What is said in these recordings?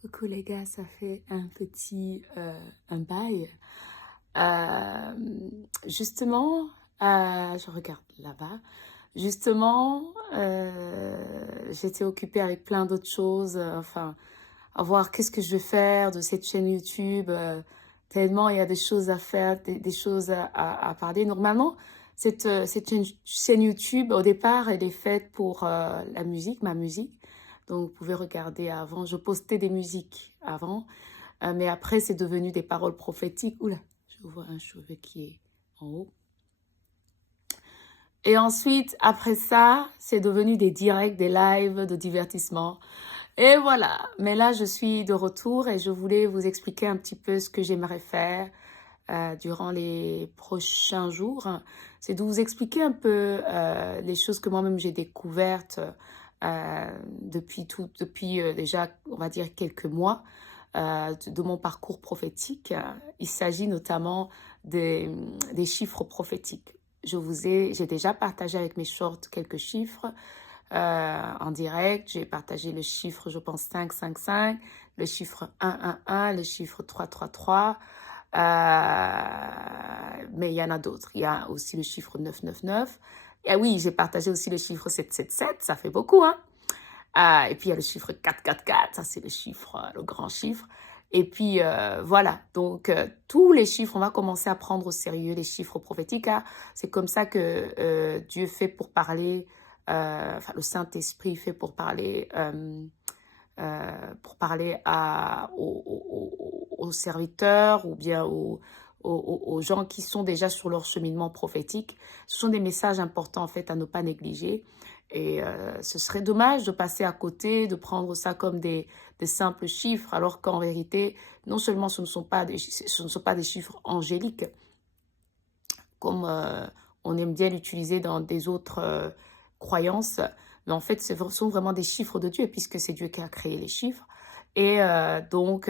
Coucou les gars, ça fait un petit un bail. Justement, je regarde là-bas. Justement, j'étais occupée avec plein d'autres choses. Enfin, à voir qu'est-ce que je vais faire de cette chaîne YouTube. Tellement il y a des choses à faire, des choses à parler. Normalement, cette chaîne YouTube, au départ, elle est faite pour la musique, ma musique. Donc, vous pouvez regarder avant. Je postais des musiques avant, mais après, c'est devenu des paroles prophétiques. Oula, je vois un cheveu qui est en haut. Et ensuite, après ça, c'est devenu des directs, des lives de divertissement. Et voilà. Mais là, je suis de retour et je voulais vous expliquer un petit peu ce que j'aimerais faire durant les prochains jours. C'est de vous expliquer un peu les choses que moi-même j'ai découvertes depuis déjà, on va dire, quelques mois de mon parcours prophétique. Il s'agit notamment des chiffres prophétiques. J'ai déjà partagé avec mes shorts quelques chiffres en direct. J'ai partagé le chiffre, je pense, 555, le chiffre 111, le chiffre 333. Mais il y en a d'autres. Il y a aussi le chiffre 999. Et oui, j'ai partagé aussi le chiffre 777. Ça fait beaucoup, hein? Et puis il y a le chiffre 444. Ça, c'est le chiffre, le grand chiffre. Et puis voilà, donc tous les chiffres, on va commencer à prendre au sérieux les chiffres prophétiques. Hein. C'est comme ça que Dieu fait pour parler, enfin le Saint-Esprit fait pour parler aux serviteurs ou bien aux gens qui sont déjà sur leur cheminement prophétique. Ce sont des messages importants en fait à ne pas négliger. Et ce serait dommage de passer à côté, de prendre ça comme des simples chiffres, alors qu'en vérité, non seulement ce ne sont pas des chiffres angéliques, comme on aime bien l'utiliser dans des autres croyances, mais en fait, ce sont vraiment des chiffres de Dieu, puisque c'est Dieu qui a créé les chiffres. Et donc,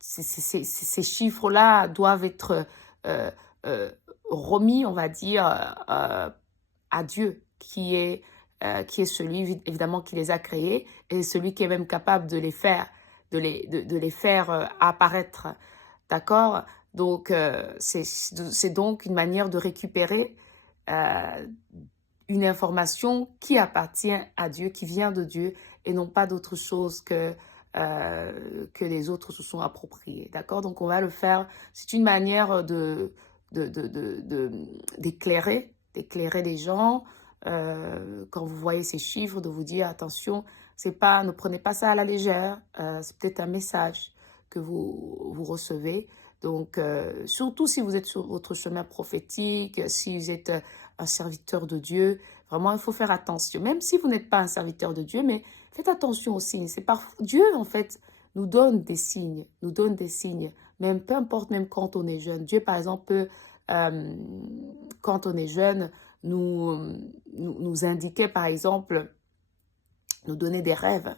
ces chiffres-là doivent être euh, euh, remis, on va dire, à Dieu, qui est celui, évidemment, qui les a créés, et celui qui est même capable de les faire, de les faire apparaître. D'accord? Donc, c'est donc une manière de récupérer euh, une information qui appartient à Dieu, qui vient de Dieu, et non pas d'autre chose que les autres se sont appropriés. D'accord? Donc, on va le faire. C'est une manière d'éclairer les gens. Quand vous voyez ces chiffres, de vous dire, attention, ne prenez pas ça à la légère. C'est peut-être un message que vous recevez. Donc, surtout si vous êtes sur votre chemin prophétique, si vous êtes un serviteur de Dieu, vraiment, il faut faire attention. Même si vous n'êtes pas un serviteur de Dieu, mais faites attention aux signes. C'est parfois Dieu, en fait, nous donne des signes, nous donne des signes. Même peu importe, même quand on est jeune. Dieu, par exemple, peut, quand on est jeune, nous indiquer, par exemple, nous donner des rêves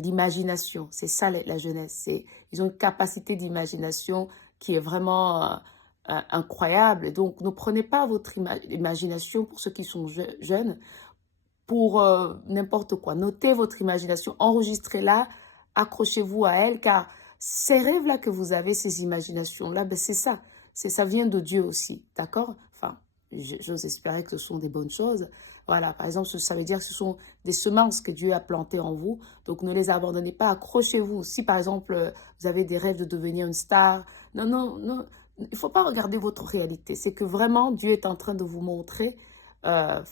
d'imagination. C'est ça la jeunesse. Ils ont une capacité d'imagination qui est vraiment incroyable. Donc, ne prenez pas votre imagination pour ceux qui sont jeunes pour n'importe quoi. Notez votre imagination, enregistrez-la, accrochez-vous à elle, car ces rêves-là que vous avez, ces imaginations-là, ben c'est ça. Ça vient de Dieu aussi, d'accord? Enfin, j'ose espérer que ce sont des bonnes choses. Voilà, par exemple, ça veut dire que ce sont des semences que Dieu a plantées en vous. Donc, ne les abandonnez pas, accrochez-vous. Si, par exemple, vous avez des rêves de devenir une star, non, non, non, il ne faut pas regarder votre réalité. C'est que vraiment, Dieu est en train de vous montrer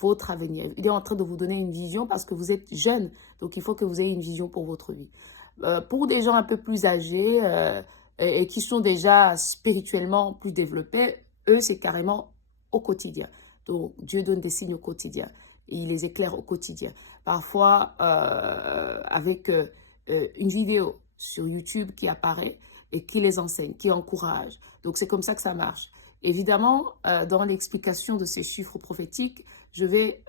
votre avenir. Il est en train de vous donner une vision parce que vous êtes jeune. Donc, il faut que vous ayez une vision pour votre vie. Pour des gens un peu plus âgés et qui sont déjà spirituellement plus développés, eux, c'est carrément au quotidien. Donc, Dieu donne des signes au quotidien. Et il les éclaire au quotidien. Parfois, avec une vidéo sur YouTube qui apparaît et qui les enseigne, qui encourage. Donc, c'est comme ça que ça marche. Évidemment, dans l'explication de ces chiffres prophétiques, je vais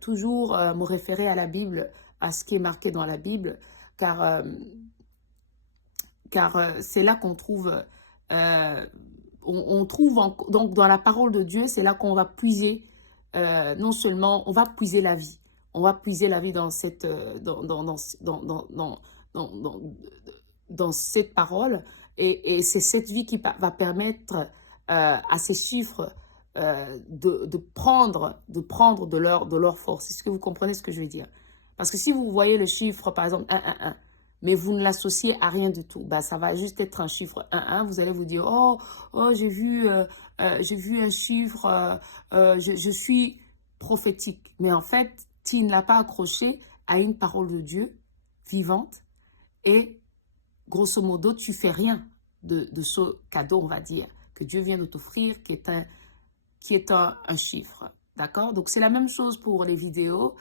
toujours me référer à la Bible, à ce qui est marqué dans la Bible, car, c'est là qu'on trouve, on trouve donc dans la parole de Dieu, c'est là qu'on va puiser, non seulement, on va puiser la vie, on va puiser la vie dans dans cette parole. Et c'est cette vie qui va permettre à ces chiffres de prendre de leur force. Est-ce que vous comprenez ce que je veux dire? Parce que si vous voyez le chiffre, par exemple, 1, mais vous ne l'associez à rien du tout, bah, ça va juste être un chiffre 1, vous allez vous dire, oh j'ai vu un chiffre, je suis prophétique. Mais en fait, tu ne l'as pas accroché à une parole de Dieu vivante et grosso modo, tu fais rien de ce cadeau, on va dire, que Dieu vient de t'offrir, qui est un chiffre. D'accord? Donc, c'est la même chose pour les vidéos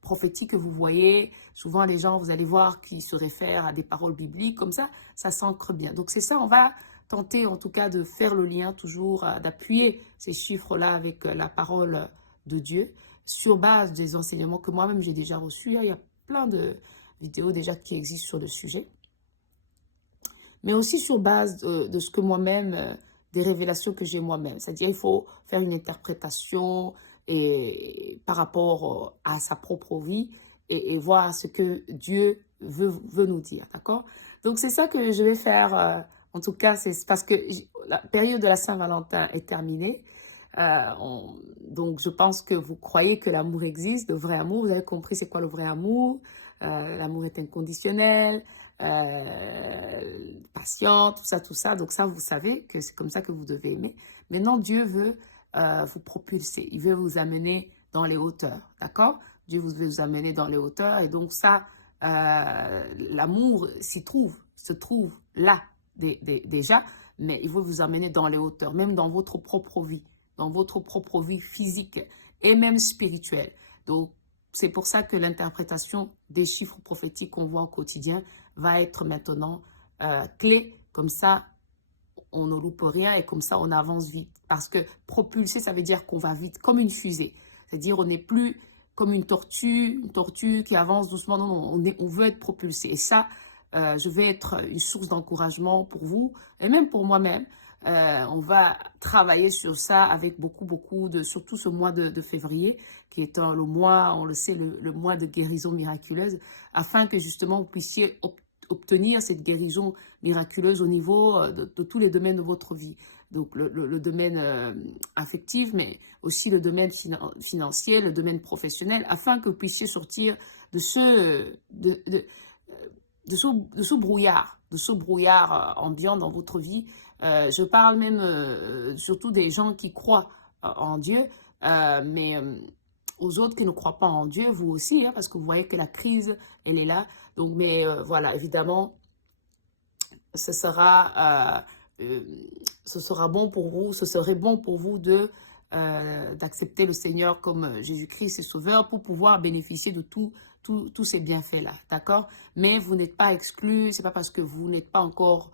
prophétiques que vous voyez. Souvent, les gens, vous allez voir, qui se réfèrent à des paroles bibliques. Comme ça s'ancre bien. Donc, c'est ça, on va tenter en tout cas de faire le lien toujours, d'appuyer ces chiffres-là avec la parole de Dieu sur base des enseignements que moi-même j'ai déjà reçus. Il y a plein de vidéos déjà qui existent sur le sujet. Mais aussi sur base de ce que moi-même, des révélations que j'ai moi-même. C'est-à-dire, il faut faire une interprétation par rapport à sa propre vie et voir ce que Dieu veut nous dire, d'accord? Donc, c'est ça que je vais faire. En tout cas, c'est parce que la période de la Saint-Valentin est terminée. Donc, je pense que vous croyez que l'amour existe, le vrai amour. Vous avez compris c'est quoi le vrai amour. L'amour est inconditionnel. Patient, tout ça. Donc ça, vous savez que c'est comme ça que vous devez aimer. Maintenant, Dieu veut vous propulser. Il veut vous amener dans les hauteurs, d'accord? Dieu veut vous amener dans les hauteurs. Et donc ça, l'amour se trouve là déjà, mais il veut vous amener dans les hauteurs, même dans votre propre vie physique et même spirituelle. Donc, c'est pour ça que l'interprétation des chiffres prophétiques qu'on voit au quotidien va être maintenant clé. Comme ça, on ne loupe rien et comme ça, on avance vite. Parce que propulser, ça veut dire qu'on va vite, comme une fusée. C'est-à-dire, on n'est plus comme une tortue qui avance doucement. Non, non, on veut être propulsé. Et ça, je vais être une source d'encouragement pour vous et même pour moi-même. On va travailler sur ça avec beaucoup surtout ce mois de février, qui est le mois, on le sait, le mois de guérison miraculeuse, afin que justement vous puissiez obtenir cette guérison miraculeuse au niveau de tous les domaines de votre vie. Donc le domaine affectif, mais aussi le domaine financier, le domaine professionnel, afin que vous puissiez sortir de ce brouillard ambiant dans votre vie. Je parle même surtout des gens qui croient en Dieu, mais aux autres qui ne croient pas en Dieu, vous aussi, hein, parce que vous voyez que la crise, elle est là. Donc, mais voilà, évidemment, ce sera bon pour vous, ce serait bon pour vous d'accepter le Seigneur comme Jésus-Christ et Sauveur pour pouvoir bénéficier de tous ces bienfaits-là, d'accord? Mais vous n'êtes pas exclu, c'est pas parce que vous n'êtes pas encore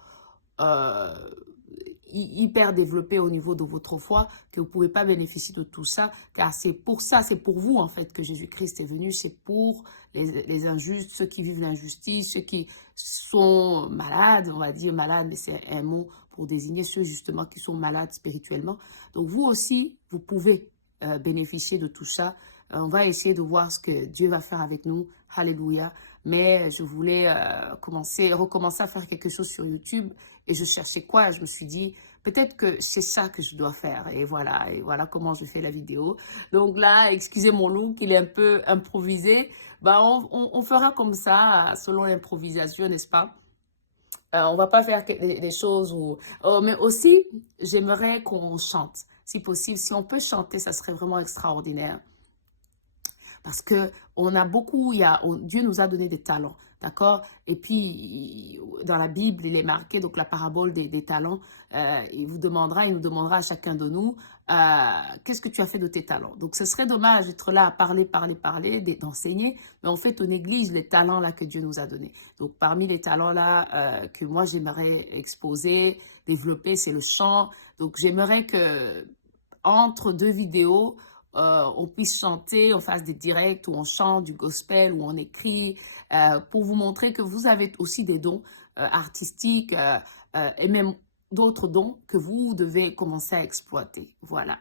hyper développé au niveau de votre foi que vous ne pouvez pas bénéficier de tout ça, car c'est pour vous en fait que Jésus-Christ est venu, c'est pour les injustes, ceux qui vivent l'injustice, ceux qui sont malades, on va dire malades, mais c'est un mot pour désigner ceux justement qui sont malades spirituellement. Donc vous aussi, vous pouvez bénéficier de tout ça. On va essayer de voir ce que Dieu va faire avec nous. Alléluia. Mais je voulais recommencer à faire quelque chose sur YouTube et je cherchais quoi. Je me suis dit, peut-être que c'est ça que je dois faire. Et voilà comment je fais la vidéo. Donc là, excusez mon look, il est un peu improvisé. Bah, on fera comme ça, selon l'improvisation, n'est-ce pas? On va pas faire des choses où... Oh, mais aussi, j'aimerais qu'on chante. Si possible, si on peut chanter, ça serait vraiment extraordinaire. Parce que on a beaucoup, Dieu nous a donné des talents, d'accord? Et puis, dans la Bible, il est marqué, donc la parabole des talents, il nous demandera à chacun de nous, qu'est-ce que tu as fait de tes talents? Donc, ce serait dommage d'être là à parler, d'enseigner, mais en fait, on néglige les talents là que Dieu nous a donnés. Donc, parmi les talents là que moi, j'aimerais exposer, développer, c'est le chant. Donc, j'aimerais que entre deux vidéos, on puisse chanter, on fasse des directs où on chante du gospel, où on écrit, pour vous montrer que vous avez aussi des dons artistiques et même d'autres dons que vous devez commencer à exploiter. Voilà.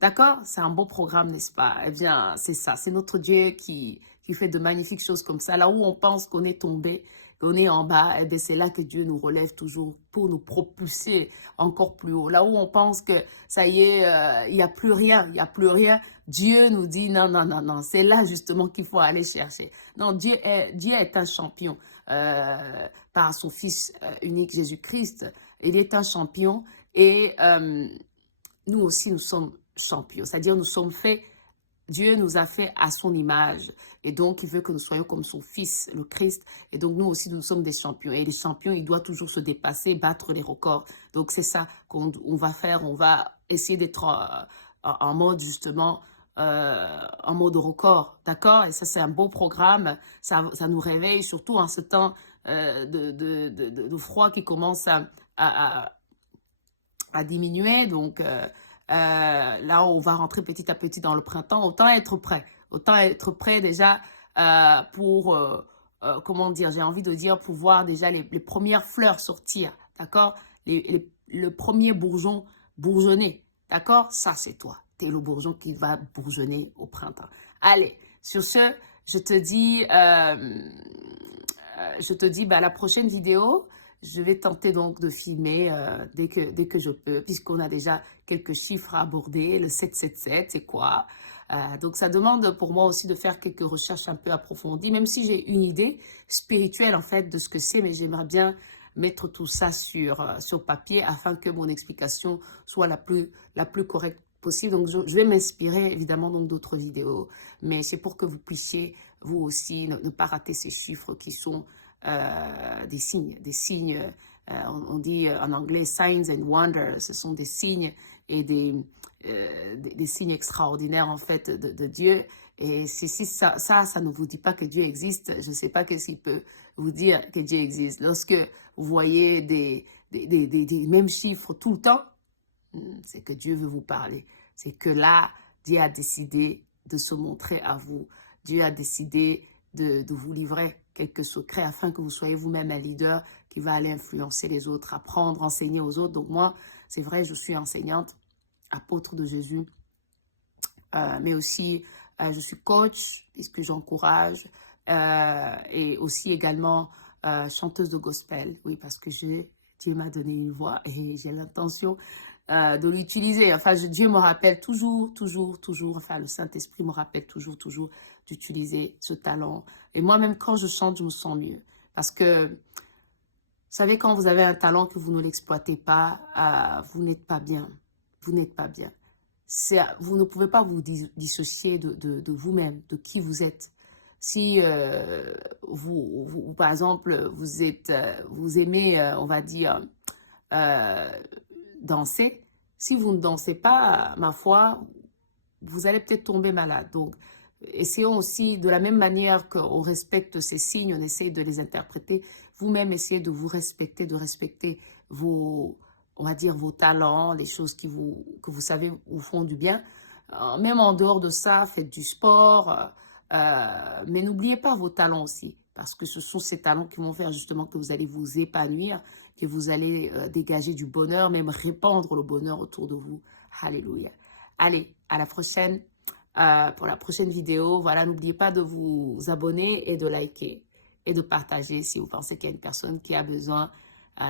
D'accord? C'est un beau programme, n'est-ce pas? Eh bien, c'est ça. C'est notre Dieu qui qui fait de magnifiques choses comme ça. Là où on pense qu'on est tombé, qu'on est en bas, eh bien, c'est là que Dieu nous relève toujours pour nous propulser encore plus haut. Là où on pense que ça y est, il n'y a plus rien, il n'y a plus rien, Dieu nous dit non, non, non, non, c'est là justement qu'il faut aller chercher. Non, Dieu est un champion par son Fils unique Jésus-Christ. Il est un champion et nous aussi, nous sommes champions. C'est-à-dire, nous sommes faits, Dieu nous a fait à son image. Et donc, il veut que nous soyons comme son Fils, le Christ. Et donc, nous aussi, nous sommes des champions. Et les champions, ils doivent toujours se dépasser, battre les records. Donc, c'est ça qu'on va faire. On va essayer d'être en mode, justement, en mode record. D'accord? Et ça, c'est un beau programme. Ça nous réveille, surtout en ce temps de froid qui commence à diminuer. Donc, là, on va rentrer petit à petit dans le printemps. Autant être prêt. Autant être prêt déjà pour, comment dire, j'ai envie de dire, pour voir déjà les premières fleurs sortir. D'accord? Le premier bourgeon bourgeonner. D'accord? Ça, c'est toi. Tu es le bourgeon qui va bourgeonner au printemps. Allez, sur ce, je te dis, bah, la prochaine vidéo, je vais tenter donc de filmer dès que je peux, puisqu'on a déjà quelques chiffres à aborder. Le 777, c'est quoi? Donc, ça demande pour moi aussi de faire quelques recherches un peu approfondies, même si j'ai une idée spirituelle, en fait, de ce que c'est, mais j'aimerais bien mettre tout ça sur papier afin que mon explication soit la plus correcte possible. Donc, je vais m'inspirer, évidemment, donc d'autres vidéos, mais c'est pour que vous puissiez, vous aussi, ne pas rater ces chiffres qui sont des signes, on dit en anglais signs and wonders, ce sont des signes et des signes extraordinaires en fait de Dieu. Et si ça ne vous dit pas que Dieu existe, je ne sais pas qu'est-ce qu'il peut vous dire que Dieu existe. Lorsque vous voyez des mêmes chiffres tout le temps, c'est que Dieu veut vous parler. C'est que là, Dieu a décidé de se montrer à vous. Dieu a décidé de vous livrer quelques secrets afin que vous soyez vous-même un leader qui va aller influencer les autres, apprendre, enseigner aux autres. Donc moi, c'est vrai, je suis enseignante, apôtre de Jésus, mais aussi je suis coach, puisque j'encourage, et aussi également chanteuse de gospel, oui, parce que Dieu m'a donné une voix et j'ai l'intention de l'utiliser. Enfin, Dieu me rappelle toujours, enfin, le Saint-Esprit me rappelle toujours d'utiliser ce talent. Et moi-même, quand je chante, je me sens mieux. Parce que, vous savez, quand vous avez un talent que vous ne l'exploitez pas, vous n'êtes pas bien. Vous n'êtes pas bien. Vous ne pouvez pas vous dissocier de vous-même, de qui vous êtes. Si par exemple, vous aimez, on va dire, danser, si vous ne dansez pas, ma foi, vous allez peut-être tomber malade. Donc, essayons aussi, de la même manière qu'on respecte ces signes, on essaie de les interpréter, vous-même essayez de vous respecter, de respecter vos, on va dire, vos talents, les choses que vous savez vous font du bien. Même en dehors de ça, faites du sport, mais n'oubliez pas vos talents aussi, parce que ce sont ces talents qui vont faire justement que vous allez vous épanouir, que vous allez dégager du bonheur, même répandre le bonheur autour de vous. Alléluia. Allez, à la prochaine. Pour la prochaine vidéo. Voilà, n'oubliez pas de vous abonner et de liker et de partager si vous pensez qu'il y a une personne qui a besoin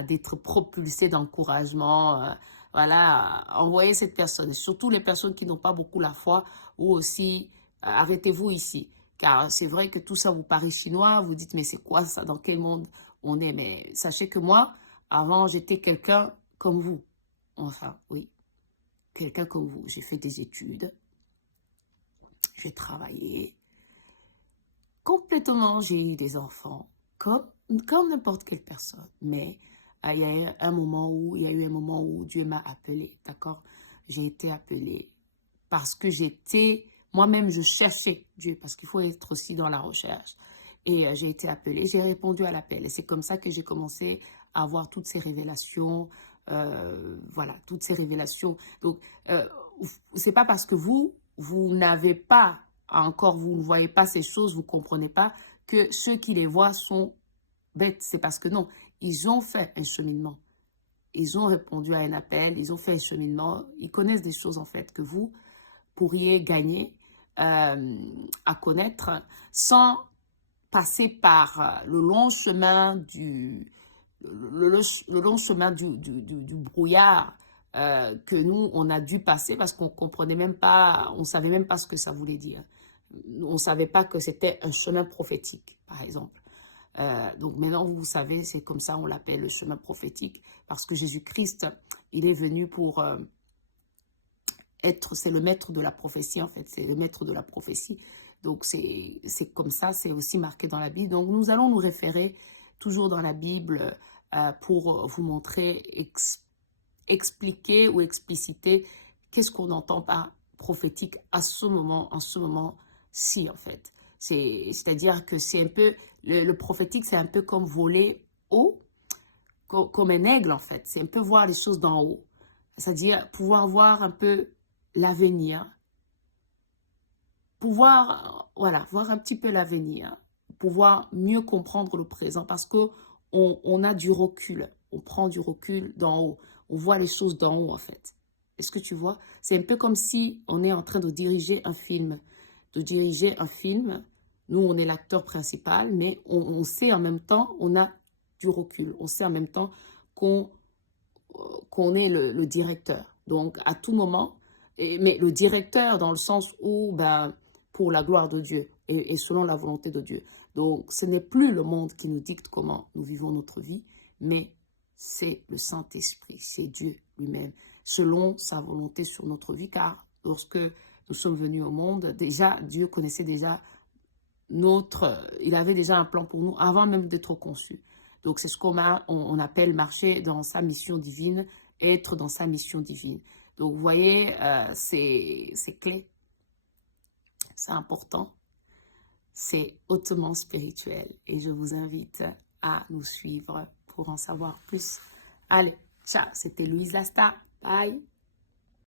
d'être propulsée d'encouragement. Voilà, envoyez cette personne. Surtout les personnes qui n'ont pas beaucoup la foi ou aussi arrêtez-vous ici. Car c'est vrai que tout ça vous paraît chinois. Vous dites, mais c'est quoi ça? Dans quel monde on est? Mais sachez que moi, avant, j'étais quelqu'un comme vous. Enfin, oui, quelqu'un comme vous. J'ai fait des études. J'ai travaillé complètement, j'ai eu des enfants, comme n'importe quelle personne. Mais il y a eu un moment où Dieu m'a appelée, d'accord? J'ai été appelée parce que moi-même, je cherchais Dieu, parce qu'il faut être aussi dans la recherche. Et j'ai été appelée, j'ai répondu à l'appel. Et c'est comme ça que j'ai commencé à avoir toutes ces révélations, voilà, toutes ces révélations. Donc, c'est pas parce que vous n'avez pas encore, vous ne voyez pas ces choses, vous ne comprenez pas, que ceux qui les voient sont bêtes. C'est parce que non, ils ont fait un cheminement. Ils ont répondu à un appel, ils ont fait un cheminement. Ils connaissent des choses en fait que vous pourriez gagner à connaître sans passer par le long chemin le long chemin du brouillard que nous, on a dû passer parce qu'on comprenait même pas, on savait même pas ce que ça voulait dire. On ne savait pas que c'était un chemin prophétique, par exemple. Donc maintenant, vous savez, c'est comme ça, on l'appelle le chemin prophétique, parce que Jésus-Christ, il est venu pour c'est le maître de la prophétie, en fait, c'est le maître de la prophétie. Donc c'est comme ça, c'est aussi marqué dans la Bible. Donc nous allons nous référer toujours dans la Bible pour vous montrer, expliquer ou expliciter qu'est-ce qu'on entend par prophétique à ce moment, en ce moment-ci, en fait. C'est-à-dire que c'est un peu, le prophétique, c'est un peu comme voler haut, comme un aigle, en fait. C'est un peu voir les choses d'en haut. C'est-à-dire pouvoir voir un peu l'avenir, pouvoir, voilà, voir un petit peu l'avenir, pouvoir mieux comprendre le présent parce que on a du recul, on prend du recul d'en haut, on voit les choses d'en haut en fait. Est-ce que tu vois? C'est un peu comme si on est en train de diriger un film, Nous, on est l'acteur principal, mais on sait en même temps, on a du recul, on sait en même temps qu'on est le directeur. Donc, à tout moment, mais le directeur dans le sens où, ben, pour la gloire de Dieu et selon la volonté de Dieu. Donc, ce n'est plus le monde qui nous dicte comment nous vivons notre vie, mais c'est le Saint-Esprit, c'est Dieu lui-même, selon sa volonté sur notre vie, car lorsque nous sommes venus au monde, déjà, Dieu connaissait déjà il avait déjà un plan pour nous avant même d'être conçus. Donc, c'est ce on appelle marcher dans sa mission divine, être dans sa mission divine. Donc, vous voyez, c'est clé, c'est important, c'est hautement spirituel. Et je vous invite à nous suivre pour en savoir plus. Allez, ciao, c'était Louise Lasta. Bye.